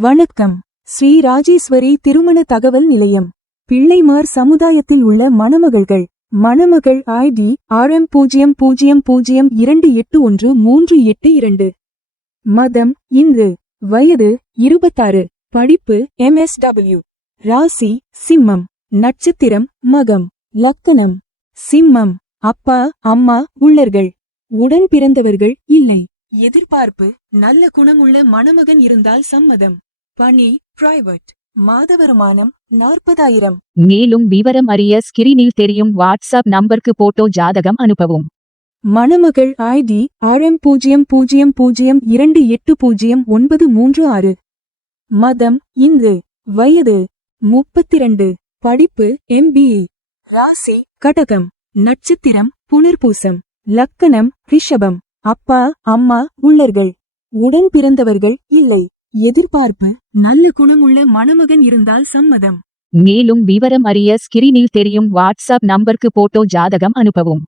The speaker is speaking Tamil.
வணக்கம். ஸ்ரீ ராஜேஸ்வரி திருமண தகவல் நிலையம். பிள்ளைமார் சமுதாயத்தில் உள்ள மணமகள்கள். மணமகள் ID RM00028138 மதம் இந்து. வயது 26. படிப்பு MSW. ராசி சிம்மம். நட்சத்திரம் மகம். லக்கணம் சிம்மம். அப்பா அம்மா உள்ளர்கள். உடன் பிறந்தவர்கள் இல்லை. எதிர்பார்ப்பு நல்ல குணமுள்ள மணமகன் இருந்தால் சம்மதம். பணி பிரைவேட். மாத வருமானம் 40,000. மேலும் விவரம் அறிய ஸ்கிரீனில் தெரியும் வாட்ஸ்அப் நம்பருக்கு போட்டோ ஜாதகம் அனுப்பவும். மணமகள் ID RM00280936. மதம் இந்து. வயது 32. படிப்பு MBA. ராசி கடகம். நட்சத்திரம் புனர்பூசம். லக்கணம் ரிஷபம். அப்பா அம்மா உள்ளர்கள். உடன் பிறந்தவர்கள் இல்லை. எதிர்பார்ப்பு நல்ல குணமுள்ள மணமகன் இருந்தால் சம்மதம். மேலும் விவரம் அறிய ஸ்கிரீனில் தெரியும் வாட்ஸ்அப் நம்பருக்கு போட்டோ ஜாதகம் அனுப்பவும்.